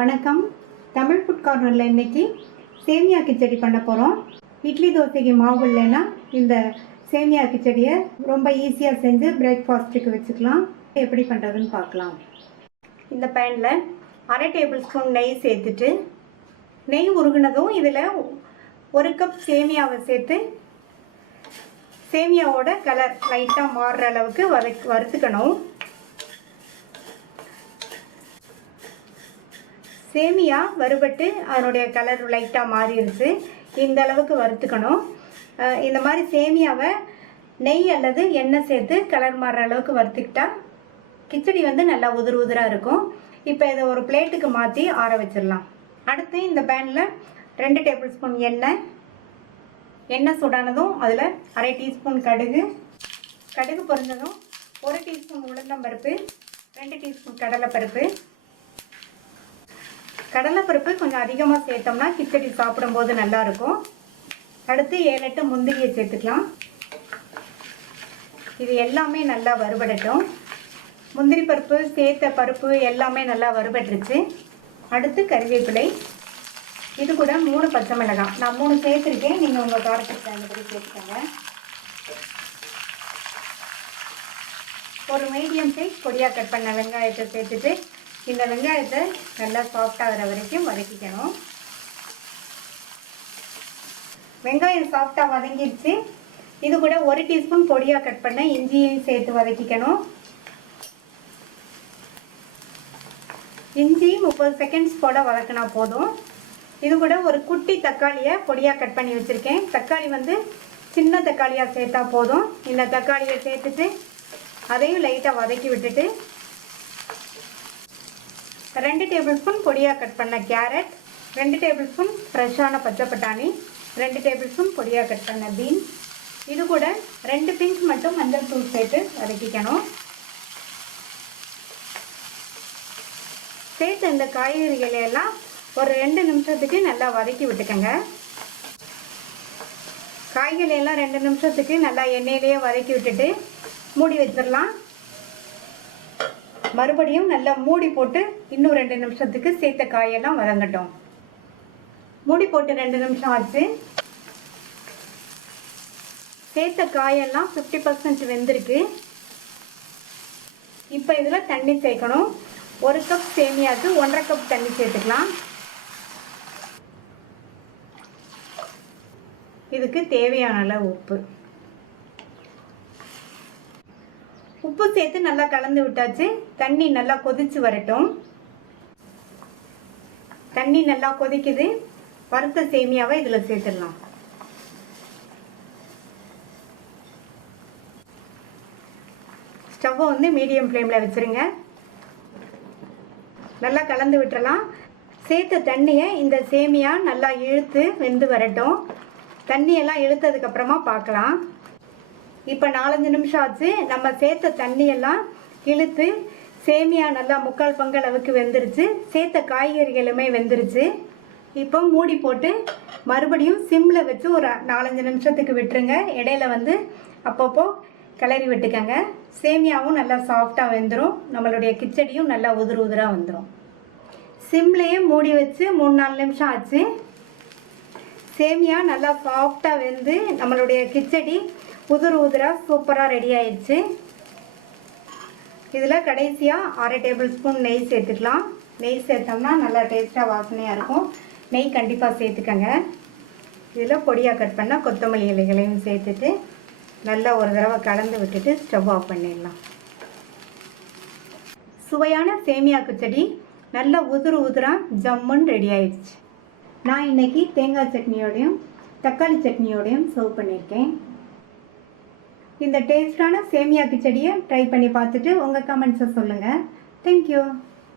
வணக்கம். தமிழ் ஃபுட் கார்னரில் இன்றைக்கி சேமியா கிச்சடி பண்ண போகிறோம். இட்லி தோசைக்கு மாவு இல்லைன்னா இந்த சேமியா கிச்சடியை ரொம்ப ஈஸியாக செஞ்சு பிரேக்ஃபாஸ்ட்டுக்கு வச்சுக்கலாம். எப்படி பண்ணுறதுன்னு பார்க்கலாம். இந்த பேனில் 1/2 டேபிள் ஸ்பூன் நெய் சேர்த்துட்டு, நெய் உருகுனதும் இதில் 1 கப் சேமியாவை சேர்த்து சேமியாவோட கலர் லைட்டாக மாறுற அளவுக்கு வறுத்துக்கணும். சேமியா வறுபட்டு அதனுடைய கலர் லைட்டாக மாறிடுச்சு. இந்த அளவுக்கு வறுத்துக்கணும். இந்த மாதிரி சேமியாவை நெய் அல்லது எண்ணெய் சேர்த்து கலர் மாறுற அளவுக்கு வறுத்துக்கிட்டா கிச்சடி நல்லா உதிராக இருக்கும். இப்போ இதை ஒரு பிளேட்டுக்கு மாற்றி ஆற வச்சிடலாம். அடுத்து இந்த பேனில் 2 டேபிள் ஸ்பூன் எண்ணெய் சூடானதும் அதில் 1/2 டீஸ்பூன் கடுகு பொரிஞ்சதும் 1 டீஸ்பூன் உளுந்தம்பருப்பு, 2 டீஸ்பூன் கடலைப்பருப்பு கொஞ்சம் அதிகமாக சேர்த்தோம்னா கிச்சடி சாப்பிடும்போது நல்லாயிருக்கும். அடுத்து 7-8 முந்திரியை சேர்த்துக்கலாம். இது எல்லாமே நல்லா வறுபடட்டும். முந்திரி பருப்பு சேர்த்த பருப்பு எல்லாமே நல்லா வறுபட்டுருச்சு. அடுத்து கறிவேப்பிலை, இது கூட 3 பச்சை மிளகாய், நான் 3 சேர்த்துருக்கேன். நீங்கள் உங்கள் காரத்துக்கு தகுந்தபடி சேர்த்துக்கோங்க. ஒரு மீடியம் சைஸ் பொடியாக கட் பண்ண வெங்காயத்தை சேர்த்துட்டு இந்த வெங்காயத்தை நல்லா சாஃப்டாகிற வரைக்கும் வதக்கிக்கணும். வெங்காயம் சாஃப்டாக வதங்கிடுச்சு. இது கூட 1 டீஸ்பூன் பொடியாக கட் பண்ண இஞ்சியையும் சேர்த்து வதக்கிக்கணும். இஞ்சி 30 செகண்ட்ஸ் போல் வதக்கினா போதும். இது கூட ஒரு குட்டி தக்காளியை பொடியாக கட் பண்ணி வச்சுருக்கேன். தக்காளி சின்ன தக்காளியாக சேர்த்தா போதும். இந்த தக்காளியை சேர்த்துட்டு அதையும் லைட்டாக வதக்கி விட்டுட்டு 2 டேபிள் ஸ்பூன் பொடியாக கட் பண்ண கேரட், 2 டேபிள் ஸ்பூன் ஃப்ரெஷ்ஷான பச்சை பட்டாணி, 2 டேபிள் ஸ்பூன் பொடியாக கட் பண்ண பீன்ஸ், இது கூட 2 பிஞ்ச் மட்டும் மஞ்சள் தூள் சேர்த்து வதக்கிக்கணும். சேர்த்து இந்த காய்கறிகளை எல்லாம் ஒரு 2 நிமிஷத்துக்கு நல்லா வதக்கி விட்டுக்கோங்க. காய்கறியெல்லாம் 2 நிமிஷத்துக்கு நல்லா எண்ணெயிலேயே வதக்கி விட்டுட்டு மூடி வச்சிடலாம். மறுபடியும் நல்லா மூடி போட்டு இன்னும் 2 நிமிஷத்துக்கு சேர்த்த காயெல்லாம் வதங்கட்டும். மூடி போட்டு 2 நிமிஷம் ஆச்சு. சேர்த்த காயெல்லாம் 50% வெந்திருக்கு. இப்போ இதில் தண்ணி சேர்க்கணும். 1 கப் சேமியாவுக்கு 1.5 கப் தண்ணி சேர்த்துக்கலாம். இதுக்கு தேவையான அளவு உப்பு சேர்த்து நல்லா கலந்து விட்டாச்சு. தண்ணி நல்லா கொதிச்சு வரட்டும். தண்ணி நல்லா கொதிக்குது. வறுத்த சேமியாவை இதில் சேர்த்துடலாம். ஸ்டவ்வை மீடியம் ஃப்ளேமில் வச்சுருங்க. நல்லா கலந்து விட்டுறலாம். சேர்த்த தண்ணியை இந்த சேமியா நல்லா இழுத்து வெந்து வரட்டும். தண்ணியெல்லாம் இழுத்ததுக்கப்புறமா பார்க்கலாம். இப்போ 4-5 நிமிஷம் ஆச்சு. நம்ம சேர்த்த தண்ணியெல்லாம் இழுத்து சேமியா நல்லா 3/4 பங்கு அளவுக்கு வெந்துருச்சு. சேர்த்த காய்கறிகளுமே வெந்துருச்சு. இப்போ மூடி போட்டு மறுபடியும் சிம்மில் வச்சு ஒரு 4-5 நிமிஷத்துக்கு விட்டுருங்க. இடையில அப்பப்போ கிளறி விட்டுக்கங்க. சேமியாவும் நல்லா சாஃப்டாக வெந்துடும். நம்மளுடைய கிச்சடியும் நல்லா உதிராக வந்துடும். சிம்லேயே மூடி வச்சு 3-4 நிமிஷம் ஆச்சு. சேமியா நல்லா சாஃப்டாக வெந்து நம்மளுடைய கிச்சடி உதிராக சூப்பராக ரெடி ஆயிடுச்சு. இதில் கடைசியாக 1/2 டேபிள் ஸ்பூன் நெய் சேர்த்துக்கலாம். நெய் சேர்த்தோம்னா நல்லா டேஸ்ட்டாக வாசனையாக இருக்கும். நெய் கண்டிப்பாக சேர்த்துக்கங்க. இதில் பொடியாக கட் பண்ணால் கொத்தமல்லி இலைகளையும் சேர்த்துட்டு நல்லா ஒரு தடவை கலந்து விட்டுட்டு ஸ்டவ் ஆஃப் பண்ணிடலாம். சுவையான சேமியா கிச்சடி நல்லா உதிராக ஜம்முன்னு ரெடி ஆயிடுச்சு. நான் இன்றைக்கி தேங்காய் சட்னியோடையும் தக்காளி சட்னியோடையும் சர்வ் பண்ணியிருக்கேன். இந்த டேஸ்டான சேமியா கிச்சடியை ட்ரை பண்ணி பார்த்துட்டு உங்கள் கமெண்ட்ஸை சொல்லுங்கள். தேங்க்யூ.